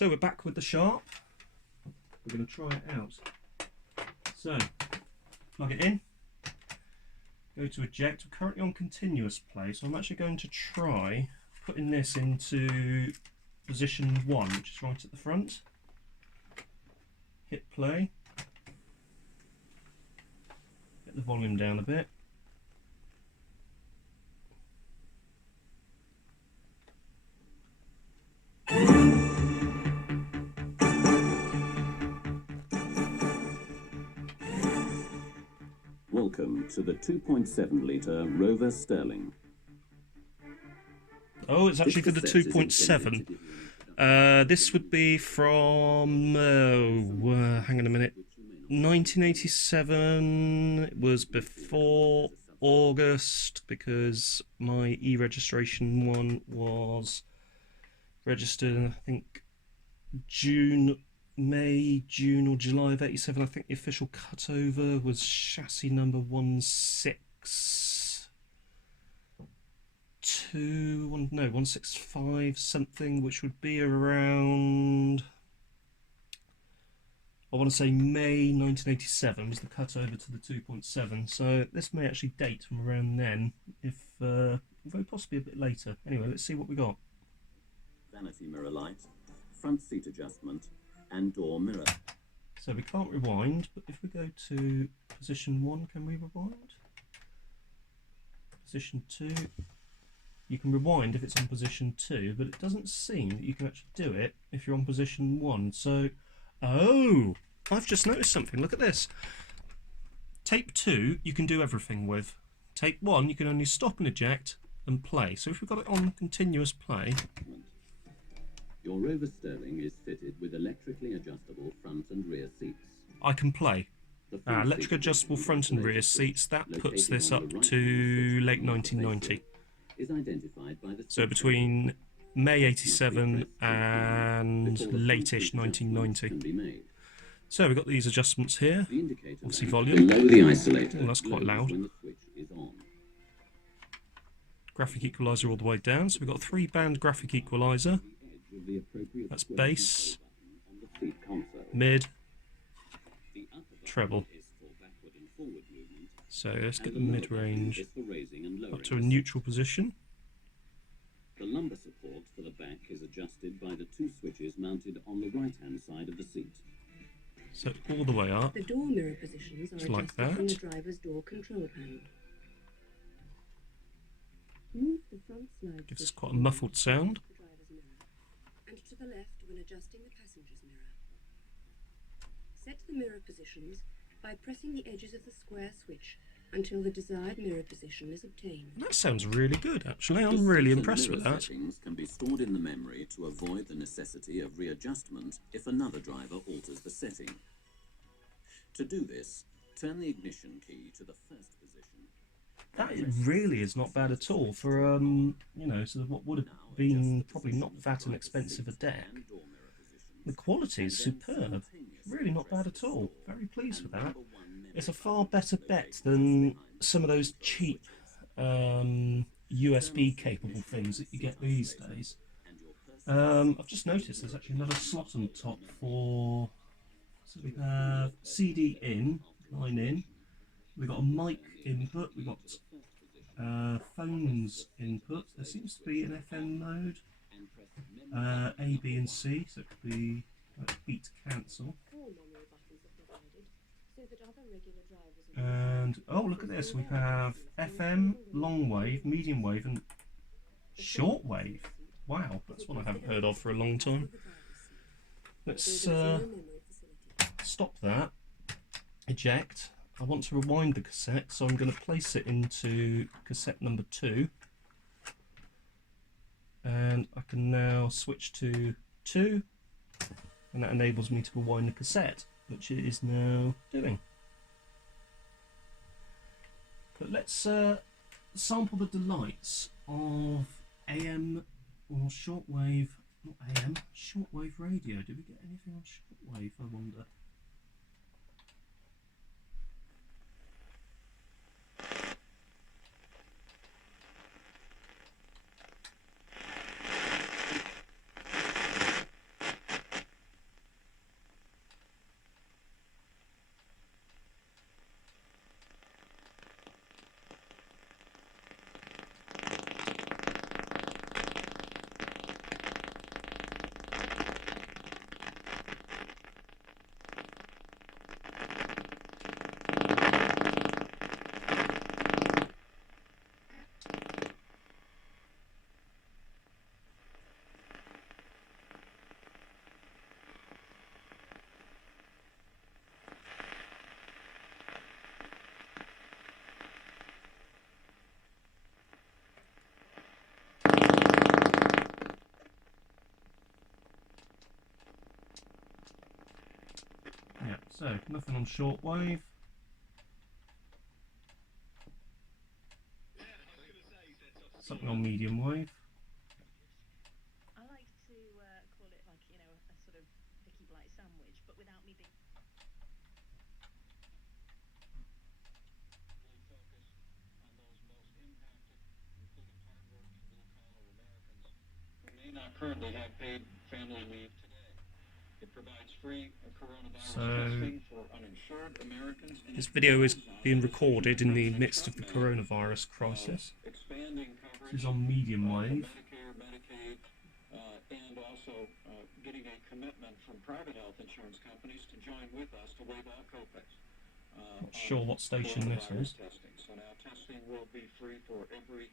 So we're back with the Sharp. We're going to try it out. So, plug it in, go to eject. We're currently on continuous play, so I'm actually going to try putting this into position 1, which is right at the front. Hit play. Get the volume down a bit. Welcome to the 2.7 litre Rover Sterling. Oh, it's actually for the 2.7. This would be from, hang on a minute, 1987. It was before August because my e-registration one was registered in, I think, May, June or July of 87. I think the official cutover was chassis number 165 something, which would be around, I want to say May 1987 was the cutover to the 2.7. So this may actually date from around then, if very possibly a bit later. Anyway, let's see what we got. Vanity mirror light, front seat adjustment, and door mirror. So we can't rewind, but if we go to position 1, can we rewind? Position 2, you can rewind if it's on position 2, but it doesn't seem that you can actually do it if you're on position 1. So, oh, I've just noticed something. Look at this. Tape 2, you can do everything with. Tape 1, you can only stop and eject and play. So if we've got it on continuous play. Your Rover Sterling is fitted with electrically adjustable front and rear seats. I can play. Electric adjustable front and rear seats, that puts this up to late 1990. So between May 87 and late-ish 1990. So we've got these adjustments here. Obviously volume. Below the isolator. Oh, that's quite loud. Graphic equalizer all the way down. So we've got a 3-band graphic equalizer. That's bass, mid, treble. So let's get the mid-range up to a neutral position. The lumbar support for the back is adjusted by the 2 switches mounted on the right-hand side of the seat. So all the way up. The door mirror positions are Just like adjusted from the that. driver's door control panel. Move the front slide Gives us switch quite a muffled sound. to the driver's mirror, and to the left when adjusting the passenger's mirror. Set the mirror positions by pressing the edges of the square switch until the desired mirror position is obtained. That sounds really good, actually. I'm really impressed with that. Settings can be stored in the memory to avoid the necessity of readjustment if another driver alters the setting. To do this, turn the ignition key to the first position. That really is not bad at all for, you know, sort of what would have been probably not that inexpensive a deck. The quality is superb. Really not bad at all. Very pleased with that. It's a far better bet than some of those cheap USB capable things that you get these days. I've just noticed there's actually another slot on top for, so we have CD in, line in. We've got a mic input, we've got phones input. There seems to be an FM mode, A, B and C, so it could be beat cancel. And oh, look at this, we have FM, long wave, medium wave and short wave. Wow, that's one I haven't heard of for a long time. Let's stop that, eject. I want to rewind the cassette, so I'm going to place it into cassette number 2. And I can now switch to 2, and that enables me to rewind the cassette, which it is now doing. But let's sample the delights of AM or shortwave, not AM, shortwave radio. Did we get anything on shortwave, I wonder? So, nothing on shortwave. Something on medium wave. I like to call it like, you know, a sort of Vicky Blight sandwich, but without me being... May not currently have paid family leave today. It provides free coronavirus So, testing for uninsured Americans. this video is being recorded in the midst of the coronavirus crisis. Expanding coverage. This is on medium wave. Medicare, Medicaid, and also getting a commitment from private health insurance companies to join with us to waive all copays. Not sure what station this is. Testing. So now testing will be free for every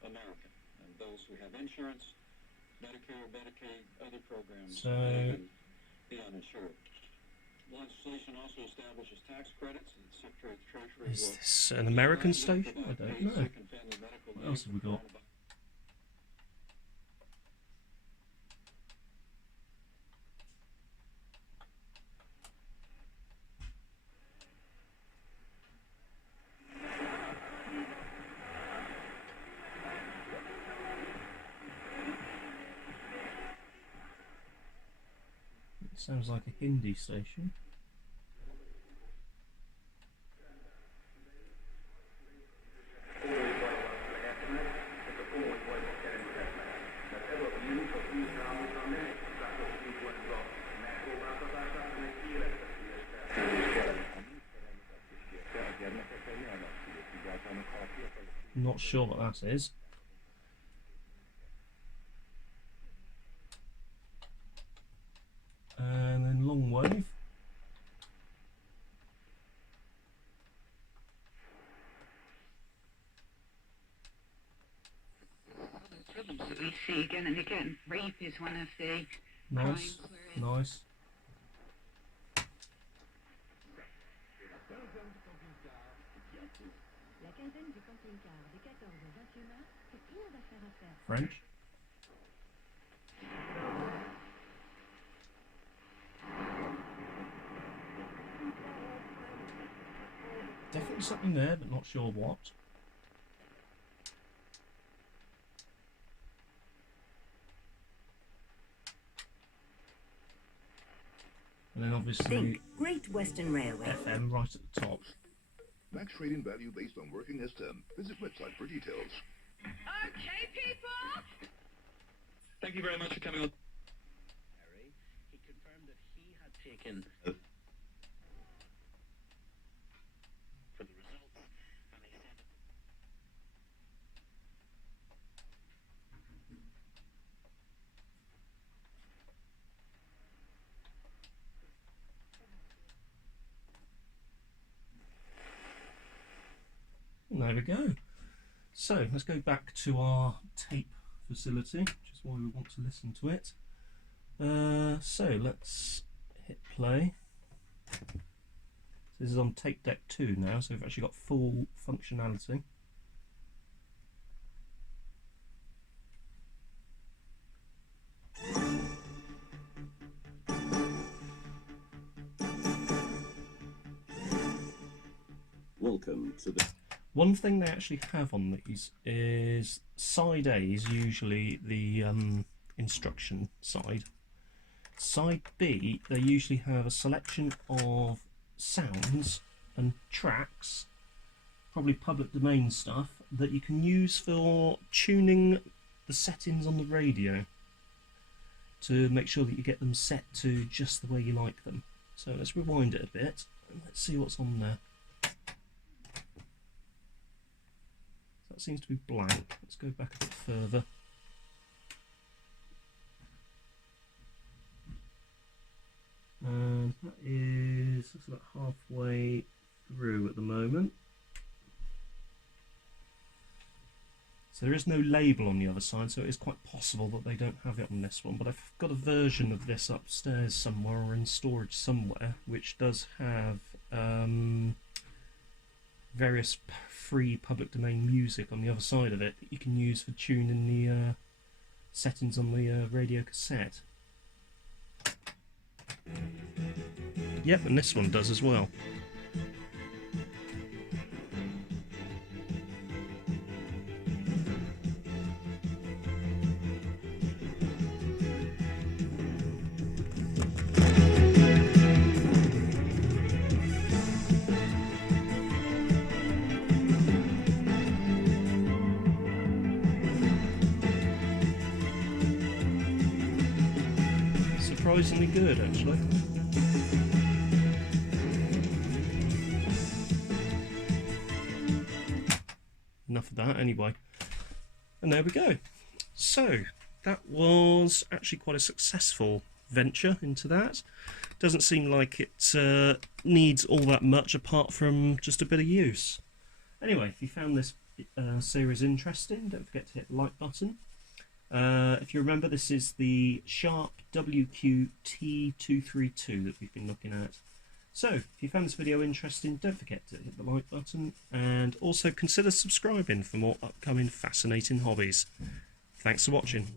American, and those who have insurance, Medicare, Medicaid, other programs, So, be uninsured. Legislation also establishes tax credits, and the Secretary of the Treasury is will this an American station? I don't know. sick and family medical What else have we got? It sounds like a Hindi station. Not sure what that is. And then long wave. Problems that we see again and again. Rape is one of the Nice, crimes where nice. French. Definitely something there, but not sure what. And then obviously Think Great Western Railway. FM right at the top. Max trading value based on working S10. Visit website for details. Okay, people! Thank you very much for coming on. Harry, he confirmed that he had taken for the results, and he said And there we go. So let's go back to our tape facility, which is why we want to listen to it. So let's hit play. This is on tape deck 2 now, so we've actually got full functionality. Welcome to the One thing they actually have on these is side A is usually the instruction side. Side B, they usually have a selection of sounds and tracks, probably public domain stuff, that you can use for tuning the settings on the radio to make sure that you get them set to just the way you like them. So let's rewind it a bit and let's see what's on there. That seems to be blank. Let's go back a bit further. And that is looks about halfway through at the moment. So there is no label on the other side, so it is quite possible that they don't have it on this one. But I've got a version of this upstairs somewhere or in storage somewhere, which does have various free public domain music on the other side of it that you can use for tuning the settings on the radio cassette. Yep, and this one does as well. Surprisingly good, actually. Enough of that anyway. And there we go. So that was actually quite a successful venture into that. Doesn't seem like it needs all that much apart from just a bit of use. Anyway, if you found this series interesting, don't forget to hit the like button. If you remember, this is the Sharp WQ T232 that we've been looking at. So, if you found this video interesting, don't forget to hit the like button and also consider subscribing for more upcoming fascinating hobbies. Thanks for watching.